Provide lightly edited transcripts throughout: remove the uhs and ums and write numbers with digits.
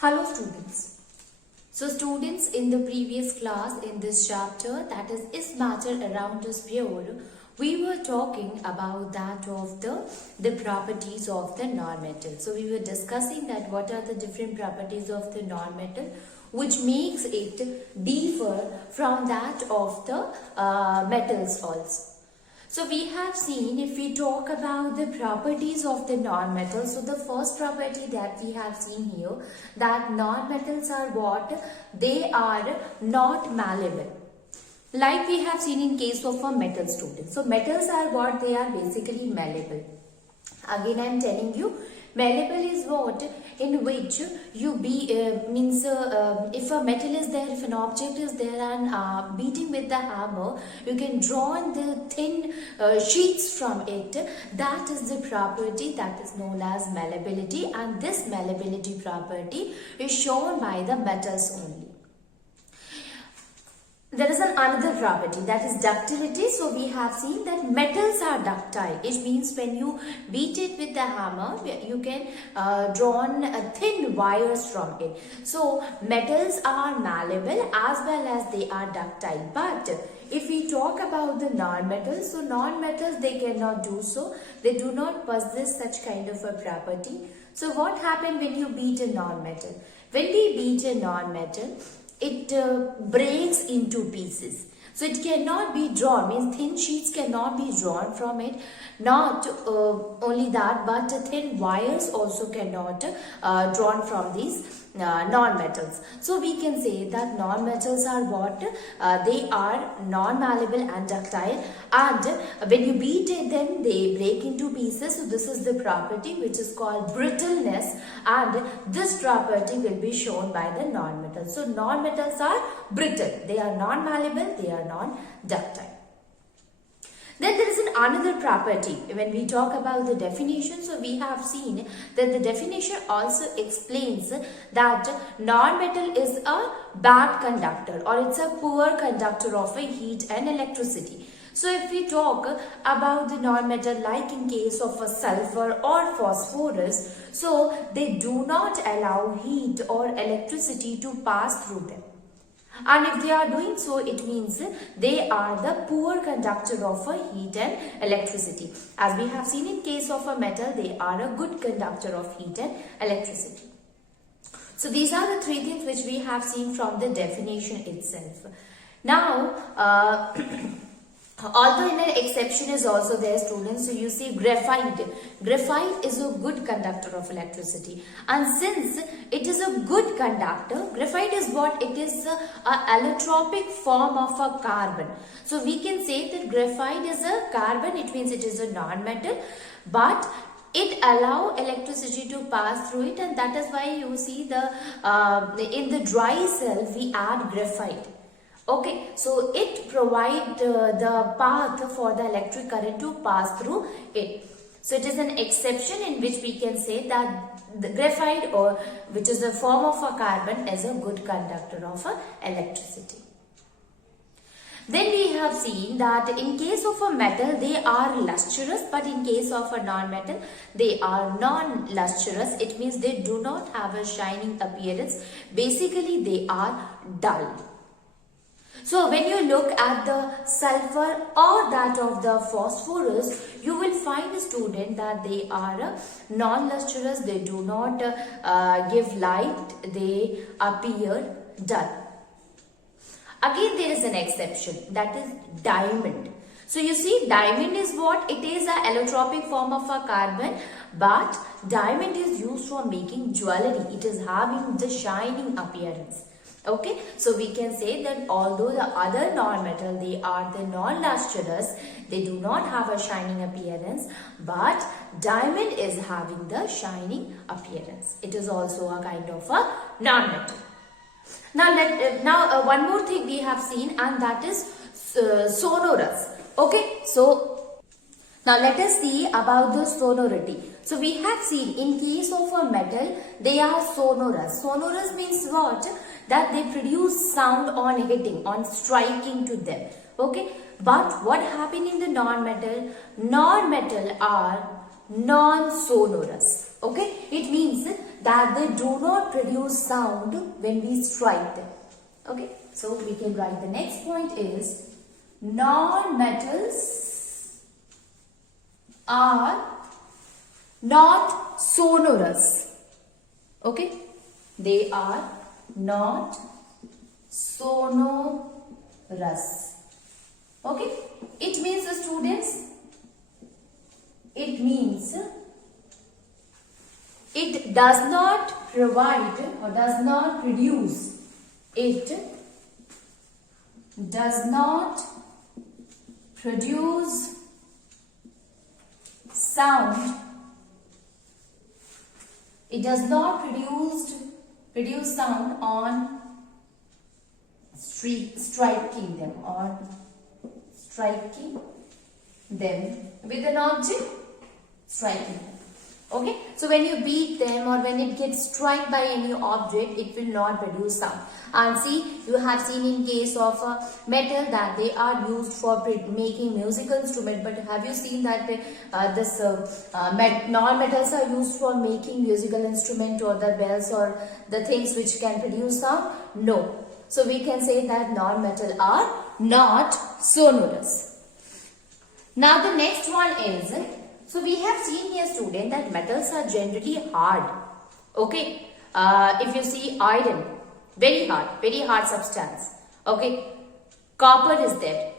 Hello students. So students, in the previous class in this chapter, that is matter around us pure, we were talking about that of the properties of the non-metal. So we were discussing that what are the different properties of the non-metal which makes it differ from that of the metals also. So we have seen, if we talk about the properties of the non-metal, so the first property that we have seen here, that non-metals are what? They are not malleable. Like we have seen in case of a metal student. So metals are what? They are basically malleable. Again I am telling you, malleable is what? In which you if a metal is there, if an object is there and beating with the hammer, you can draw on the thin sheets from it. That is the property that is known as malleability, and this malleability property is shown by the metals only. There is another property, that is ductility. So we have seen that metals are ductile. It means when you beat it with the hammer, you can draw on thin wires from it. So metals are malleable as well as they are ductile. But if we talk about the non-metals, so non-metals, they cannot do so. They do not possess such kind of a property. So what happens when you beat a non-metal? When we beat a non-metal, it breaks into pieces. So it cannot be drawn, means thin sheets cannot be drawn from it. Not only that, but thin wires also cannot drawn from these non-metals. So we can say that non-metals are what? They are non-malleable and ductile, and when you beat them, they break into pieces. So this is the property which is called brittleness, and this property will be shown by the non-metals. So non-metals are brittle, they are non-malleable, they are non-ductile. Then there is another property when we talk about the definition. So we have seen that the definition also explains that non-metal is a bad conductor, or it's a poor conductor of a heat and electricity. So if we talk about the non-metal, like in case of a sulfur or phosphorus, so they do not allow heat or electricity to pass through them. And if they are doing so, it means they are the poor conductor of a heat and electricity. As we have seen in case of a metal, they are a good conductor of heat and electricity. So these are the three things which we have seen from the definition itself. Now, although an exception is also there, students, so you see graphite. Graphite is a good conductor of electricity, and since it is a good conductor, graphite is what? It is a allotropic form of a carbon. So we can say that graphite is a carbon, it means it is a non-metal, but it allow electricity to pass through it, and that is why you see in the dry cell we add graphite. Okay, so it provides the path for the electric current to pass through it. So it is an exception in which we can say that the graphite, or which is a form of a carbon, is a good conductor of electricity. Then we have seen that in case of a metal, they are lustrous, but in case of a non-metal, they are non-lustrous. It means they do not have a shining appearance. Basically, they are dull. So when you look at the sulfur or that of the phosphorus, you will find a student that they are non-lustrous, they do not give light, they appear dull. Again, there is an exception, that is diamond. So you see, diamond is what? It is an allotropic form of a carbon, but diamond is used for making jewelry. It is having the shining appearance. Okay, so we can say that although the other non-metal, they are the non-lustrous, they do not have a shining appearance, but diamond is having the shining appearance. It is also a kind of a non-metal. Now, one more thing we have seen, and that is sonorous. Okay, so now let us see about the sonority. So we have seen in case of a metal, they are sonorous. Sonorous means what? That they produce sound on hitting, on striking to them. Okay, but what happened in the non-metal? Non-metal are non-sonorous. Okay, it means that they do not produce sound when we strike them. Okay, so we can write the next point is non-metals are not sonorous. Okay, they are not sonorous. Okay, it means the students, it means it does not provide or does not produce, it does not produce sound, it does not produce sound on striking them with an object, striking them. Okay, so when you beat them or when it gets struck by any object, it will not produce sound. And see, you have seen in case of metal that they are used for making musical instrument, but have you seen that non-metals are used for making musical instrument or the bells or the things which can produce sound? No. So we can say that non-metal are not sonorous. Now the next one is, so we have seen here student that metals are generally hard. Okay, if you see iron, very hard substance. Okay, copper is there,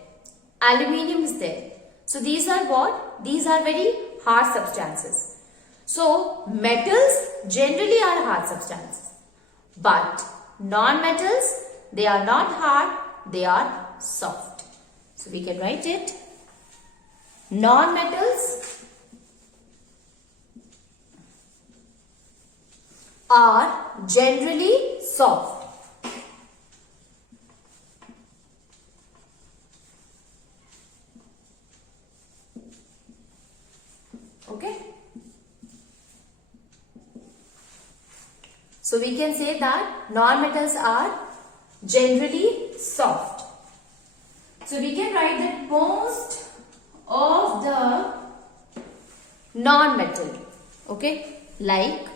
aluminium is there. So these are what? These are very hard substances. So metals generally are hard substances, but non-metals, they are not hard, they are soft. So we can write it. Non-metals are generally soft. Okay. So we can say that non-metals are generally soft. So we can write that most of the non-metal, okay, like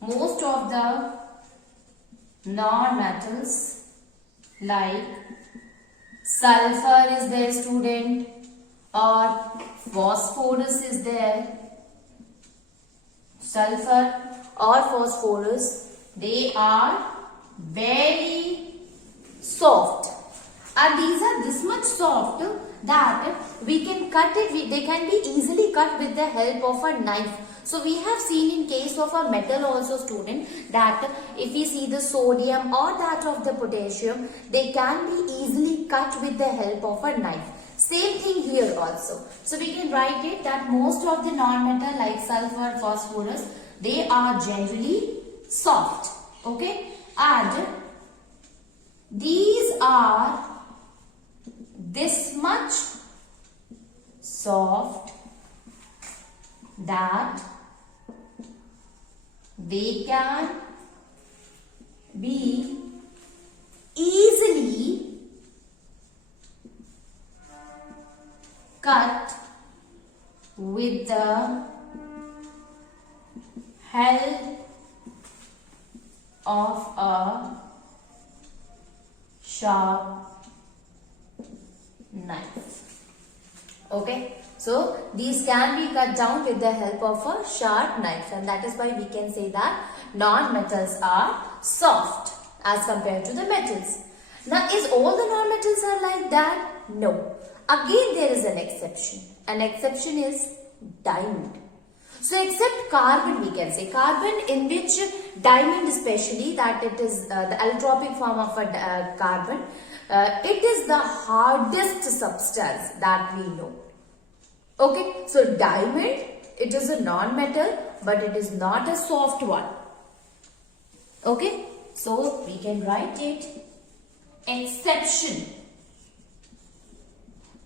most of the non-metals, like sulfur is there student, or phosphorus is there. Sulfur or phosphorus, they are very soft, and these are this much soft that we can cut it, they can be easily cut with the help of a knife. So we have seen in case of a metal also student that if we see the sodium or that of the potassium, they can be easily cut with the help of a knife. Same thing here also. So we can write it that most of the non-metal like sulfur, phosphorus, they are generally soft. Okay, and these are this much soft that they can be easily cut with the help of a sharp knife. Okay, so these can be cut down with the help of a sharp knife, and that is why we can say that non-metals are soft as compared to the metals. Now, is all the non-metals are like that? No. Again, there is an exception. An exception is diamond. So, except carbon, we can say carbon, in which diamond especially, that it is the allotropic form of a carbon, it is the hardest substance that we know. Okay, so diamond, it is a non-metal, but it is not a soft one. Okay, so we can write it exception.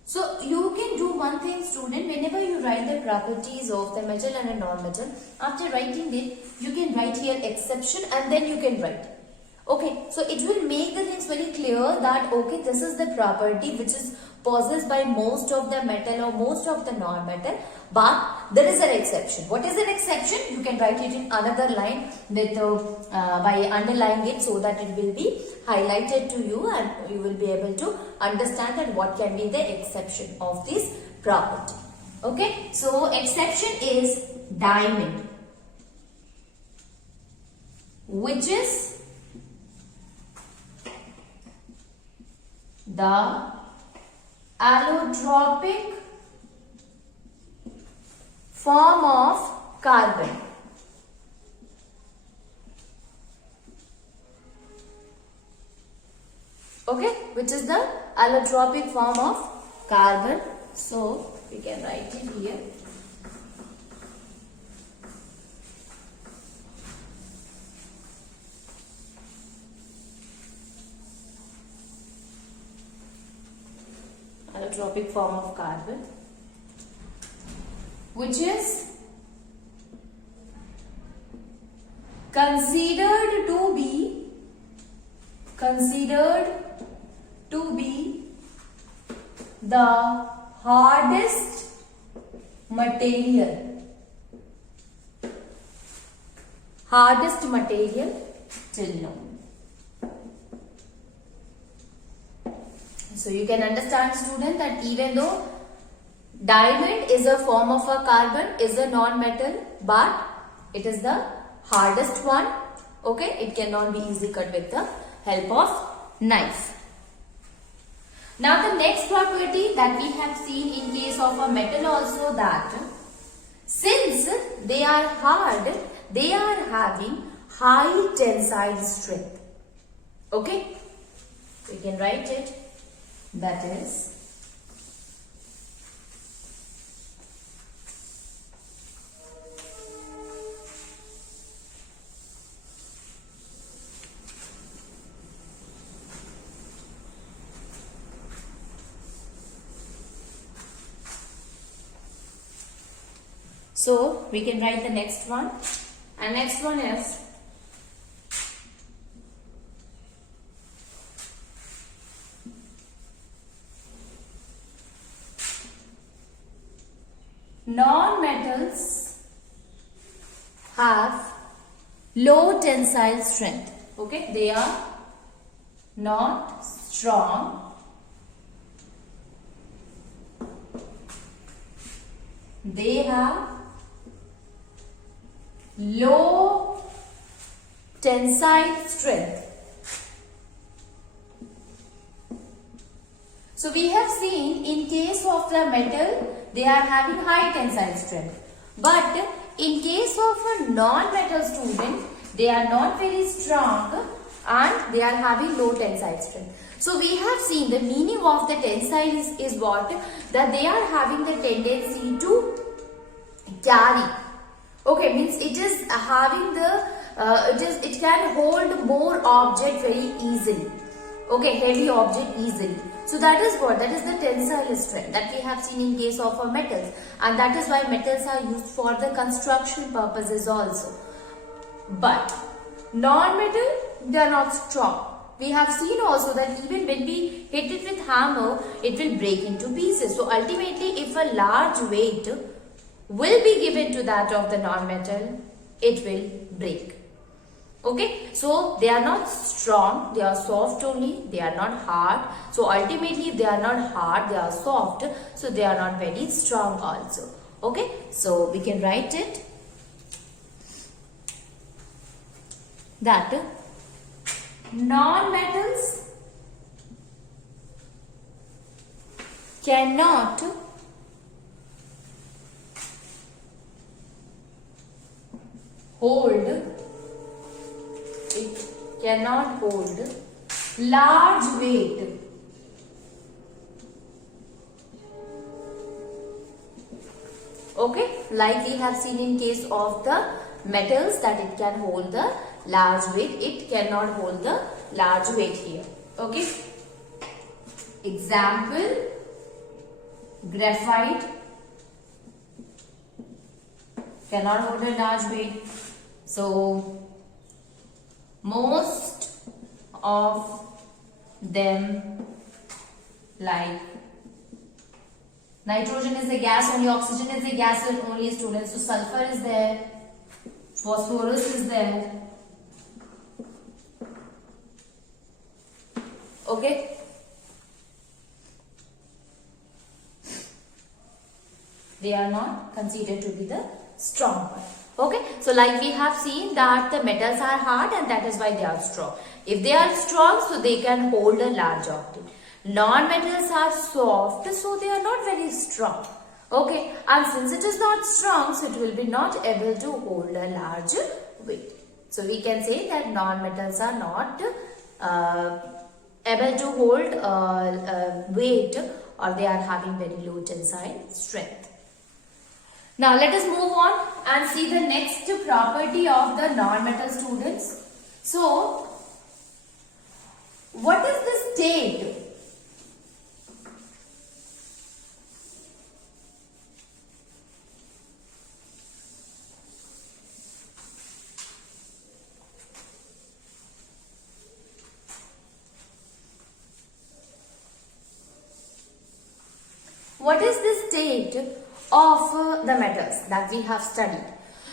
So you can do one thing student, whenever you write the properties of the metal and a non-metal, after writing it, you can write here exception and then you can write. Okay, so it will make the things very clear that okay, this is the property which is possessed by most of the metal or most of the non-metal, but there is an exception. What is an exception? You can write it in another line with by underlining it so that it will be highlighted to you and you will be able to understand that what can be the exception of this property. Okay, so exception is diamond, which is the allotropic form of carbon. Okay, which is the allotropic form of carbon. So we can write it here. Allotropic form of carbon, which is considered to be the hardest material till now. So you can understand, student, that even though diamond is a form of a carbon, is a non-metal, but it is the hardest one. Okay, it cannot be easily cut with the help of knife. Now the next property that we have seen in case of a metal also, that since they are hard, they are having high tensile strength. Okay, we can write it. That is so we can write the next one, and next one is non-metals have low tensile strength. Okay, they are not strong, they have low tensile strength. So we have seen in case of the metal, they are having high tensile strength. But in case of a non-metal student, they are not very strong and they are having low tensile strength. So we have seen the meaning of the tensile is what? That they are having the tendency to carry. Okay, means it is having the, it can hold more object very easily. Okay, heavy object easily. So that is what? That is the tensile strength that we have seen in case of metals, and that is why metals are used for the construction purposes also. But non-metal, they are not strong. We have seen also that even when we hit it with hammer, it will break into pieces. So ultimately, if a large weight will be given to that of the non-metal, it will break. Okay, so they are not strong, they are soft only, they are not hard. So ultimately, if they are not hard, they are soft, so they are not very strong also. Okay, so we can write it that non-metals cannot hold large weight. Okay, like we have seen in case of the metals that it can hold the large weight, it cannot hold the large weight here. Okay, example, graphite cannot hold a large weight. So most of them like Nitrogen is a gas, only oxygen is a gas, and only students. So sulfur is there, phosphorus is there. Okay. They are not considered to be the strong one. Okay. So like we have seen that the metals are hard and that is why they are strong. If they are strong, so they can hold a large octane. Non-metals are soft, so they are not very strong. Okay. And since it is not strong, so it will be not able to hold a large weight. So we can say that non-metals are not able to hold weight, or they are having very low tensile strength. Now let us move on and see the next property of the non-metal, students. So what is the state? What is the state of the metals that we have studied?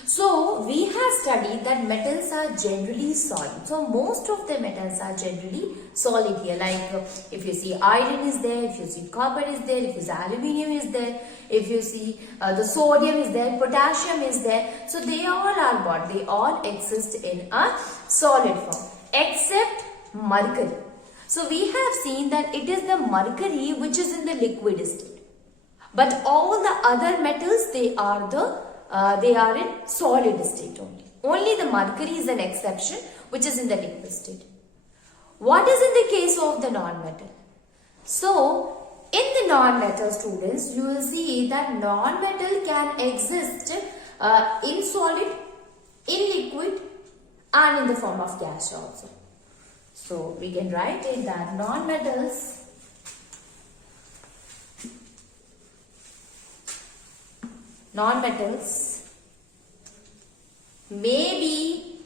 So we have studied that metals are generally solid. So most of the metals are generally solid here. Like if you see iron is there, if you see copper is there, if you see aluminium is there, if you see the sodium is there, potassium is there. So they all are what? They all exist in a solid form except mercury. So we have seen that it is the mercury which is in the liquid state. But all the other metals, they are in solid state only. Only the mercury is an exception, which is in the liquid state. What is in the case of the non-metal? So in the non-metal, students, you will see that non-metal can exist in solid, in liquid, and in the form of gas also. So we can write it that non-metals may be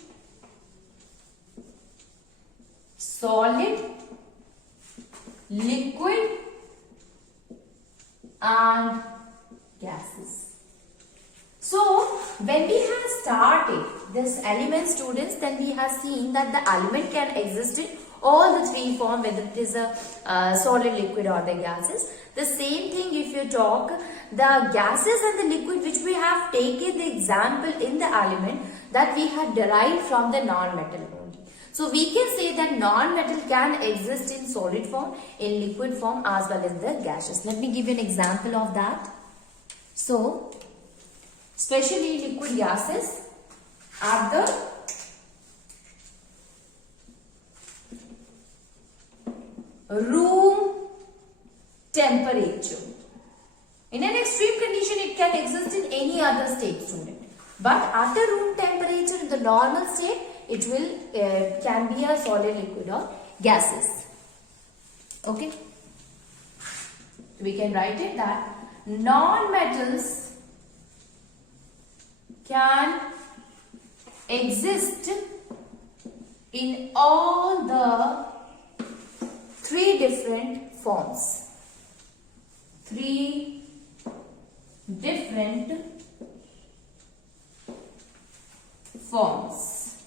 solid, liquid, and gases. So when we have started this element, students, then we have seen that the element can exist in all the three forms, whether it is a solid, liquid, or the gases. The same thing if you talk the gases and the liquid, which we have taken the example in the element that we have derived from the non-metal only. So we can say that non-metal can exist in solid form, in liquid form, as well as the gases. Let me give you an example of that. So especially liquid gases at the room temperature. In an extreme condition, it can exist in any other state, student. But at the room temperature, in the normal state, it will can be a solid, liquid, or gases. Okay. We can write it that non-metals can exist in all the three different forms. Three different forms,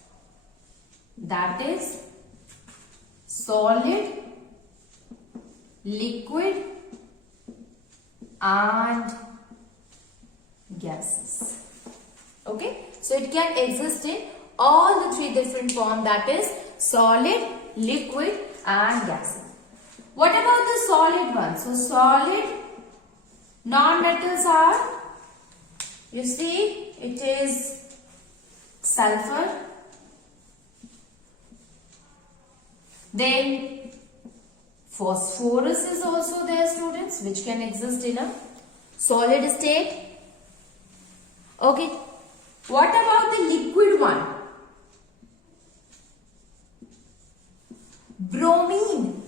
that is solid, liquid, and gases. Okay, so it can exist in all the three different forms, that is solid, liquid, and gases. What about the solid one? So solid non-metals are, you see, it is sulfur, then phosphorus is also there, students, which can exist in a solid state. Okay, what about the liquid one? Bromine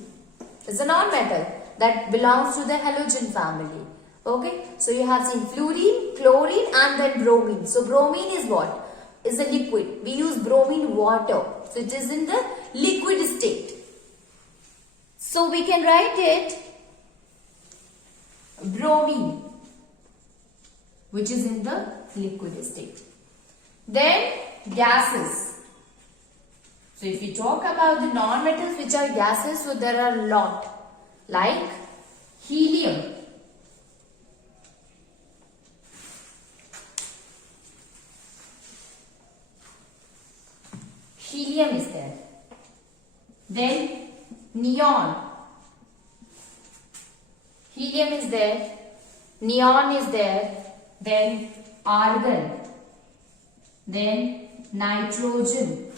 is a non-metal that belongs to the halogen family. Okay, so you have seen fluorine, chlorine, and then bromine. So bromine is what? Is a liquid. We use bromine water. So it is in the liquid state. So we can write it bromine, which is in the liquid state. Then gases. So if we talk about the non-metals which are gases, so there are a lot, like helium. Helium is there. Then neon. Helium is there. Neon is there. Then argon. Then nitrogen.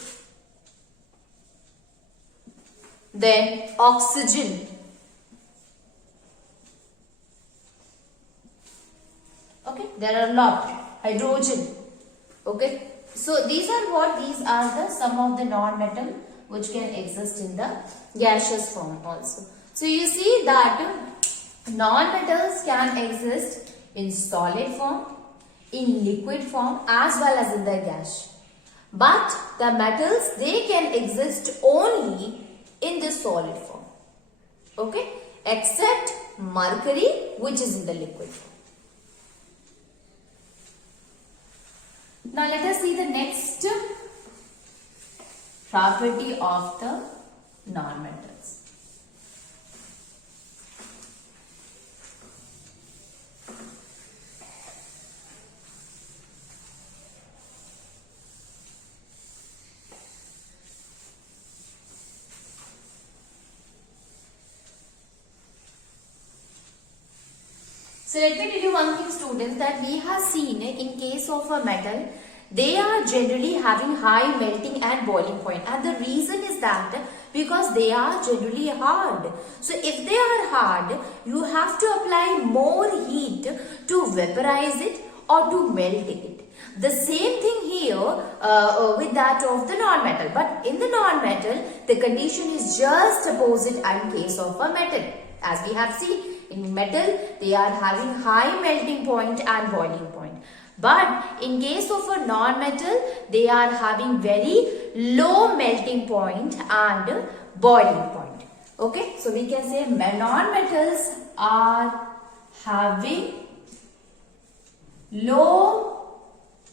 Then oxygen. Okay, there are a lot. Hydrogen. Okay, so these are the some of the non-metal which can exist in the gaseous form also. So you see that non-metals can exist in solid form, in liquid form, as well as in the gas. But the metals, they can exist only in the solid form. Okay, except mercury, which is in the liquid form. Now let us see the next property of the non-metals. So let me tell you one thing, students, that we have seen in case of a metal, they are generally having high melting and boiling point, and the reason is that because they are generally hard. So if they are hard, you have to apply more heat to vaporize it or to melt it. The same thing here with that of the non-metal, but in the non-metal, the condition is just opposite in case of a metal. As we have seen, in metal, they are having high melting point and boiling point. But in case of a non-metal, they are having very low melting point and boiling point. Okay, so we can say non-metals are having low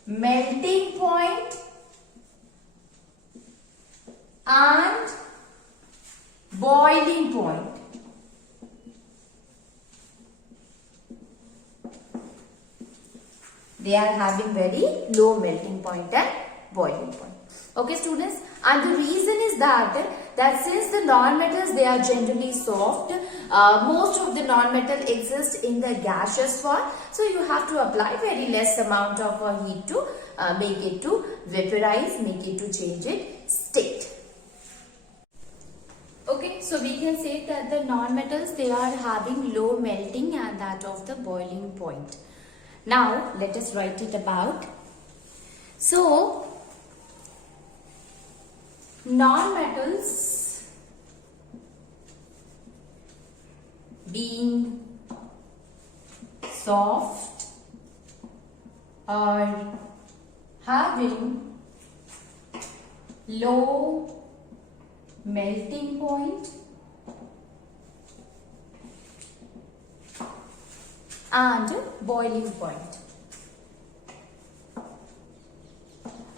melting point and boiling point. They are having very low melting point and boiling point. Okay, students, and the reason is that since the non-metals, they are generally soft, most of the non-metal exist in the gaseous form, so you have to apply very less amount of heat to make it to vaporize, make it to change its state. Okay, so we can say that the non-metals, they are having low melting and that of the boiling point. Now, let us write it about. So, non-metals being soft or having low melting point and boiling point.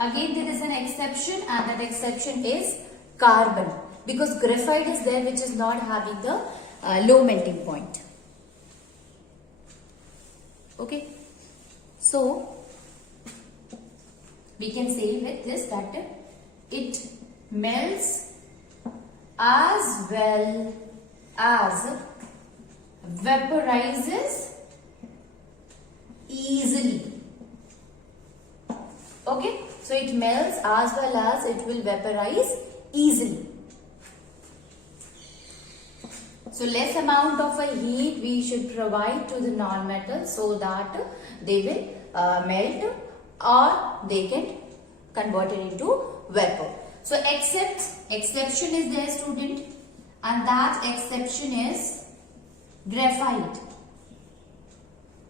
Again, there is an exception, and that exception is carbon, because graphite is there which is not having the low melting point. Okay, so we can say with this that it melts as well as vaporizes easily. Okay, so it melts as well as it will vaporize easily. So less amount of a heat we should provide to the non-metal so that they will melt or they can convert it into vapor. So exception is there, student, and that exception is graphite.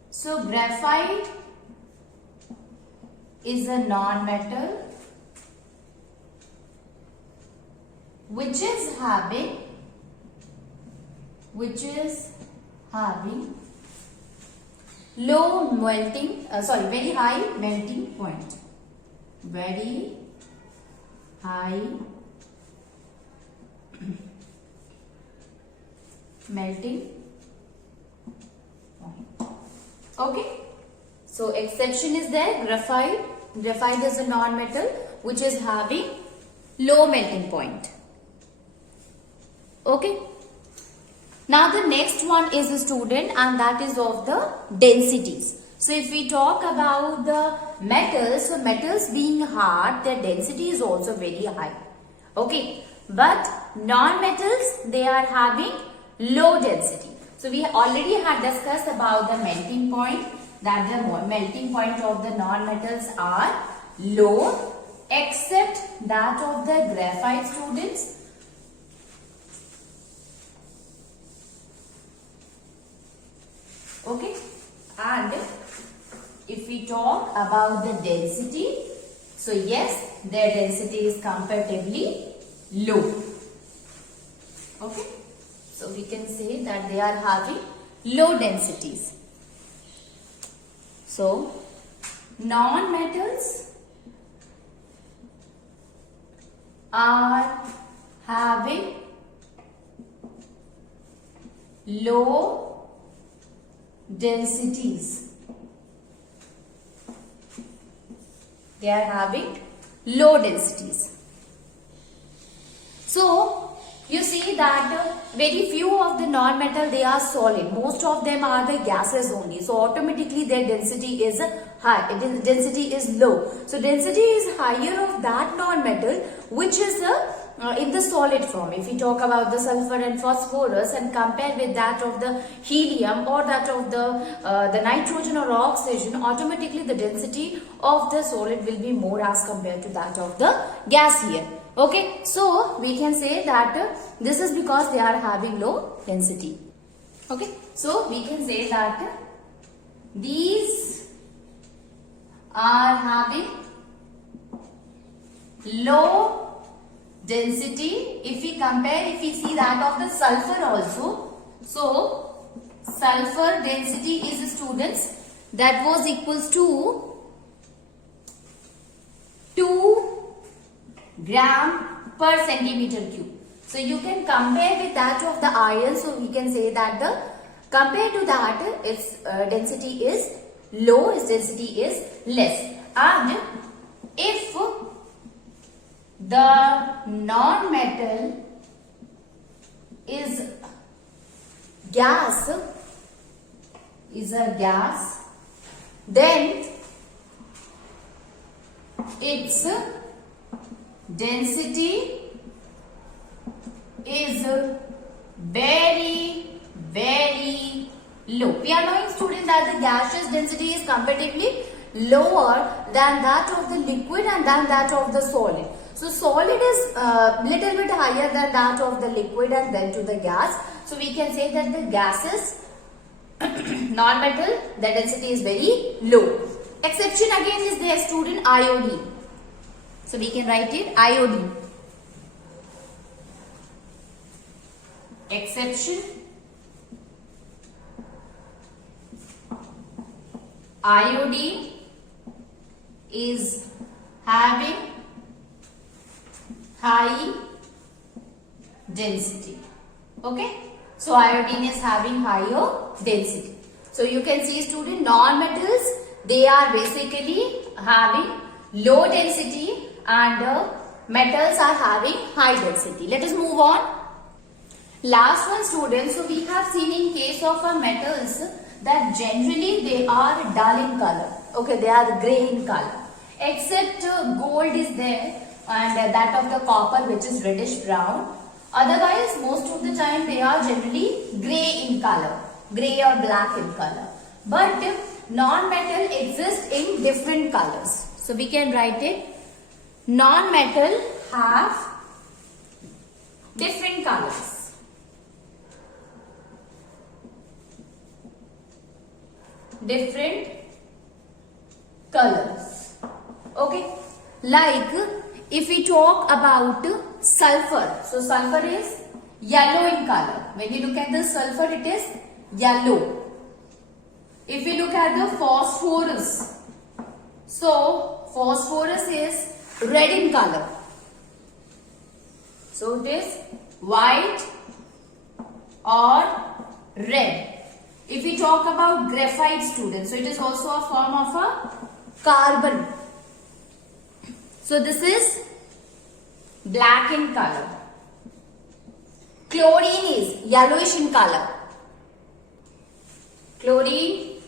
So graphite is a non-metal which is having very high melting point. Very high melting point. Okay. So exception is there, graphite. Graphite is a non-metal which is having low melting point. Okay. Now the next one is a student, and that is of the densities. So if we talk about the metals, so metals being hard, their density is also very high. Okay. But non-metals, they are having low density. So we already had discussed about the melting point, that the melting point of the non-metals are low, except that of the graphite, students. Okay, and if we talk about the density, so yes, their density is comparatively low. Okay, so we can say that they are having low densities. So, non-metals are having low densities. They are having low densities. So, you see that very few of the non-metal, they are solid. Most of them are the gases only. So, automatically their density is high. Density is low. So, density is higher of that non-metal which is in the solid form. If we talk about the sulfur and phosphorus and compare with that of the helium or that of the nitrogen or oxygen, automatically the density of the solid will be more as compared to that of the gas here. Okay, so we can say that this is because they are having low density. Okay, so we can say that these are having low density. If we compare, if we see that of the sulfur also, so sulfur density is, students, that was equals to 2 gram per centimeter cube. So you can compare with that of the iron. So we can say that compared to that, its density is low, its density is less. And if the non-metal is gas, then its density is very, very low. We are knowing, students, that the gaseous density is comparatively lower than that of the liquid and than that of the solid. So solid is little bit higher than that of the liquid and then to the gas. So we can say that the gases, non-metal, the density is very low. Exception again is there, student, iodine. So we can write it iodine. Exception, iodine is having high density. Okay, so iodine is having higher density. So you can see, student, non-metals, they are basically having low density and metals are having high density. Let us move on. Last one, students, so we have seen in case of metals that generally they are dull in color. Okay, they are grey in color. Except gold is there and that of the copper, which is reddish brown. Otherwise, most of the time they are generally grey in color, grey or black in color. But non-metal exists in different colors. So we can write it, non-metal have different colors. Different colors. Okay, like if we talk about sulfur, so sulfur is yellow in color. When you look at the sulfur, it is yellow. If we look at the phosphorus, so phosphorus is red in color. So it is white or red. If we talk about graphite, students, so it is also a form of a carbon. So this is black in color. Chlorine is yellowish in color. Chlorine,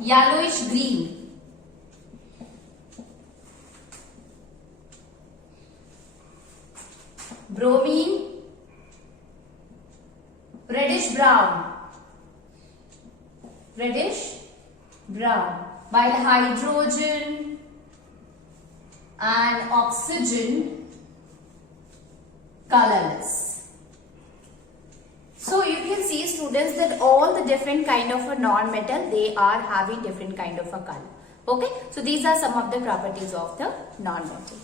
yellowish green. Bromine, reddish brown. Reddish brown. While hydrogen and oxygen, colorless. So you can see, students, that all the different kind of a non-metal, they are having different kind of a color. Okay, so these are some of the properties of the non-metal.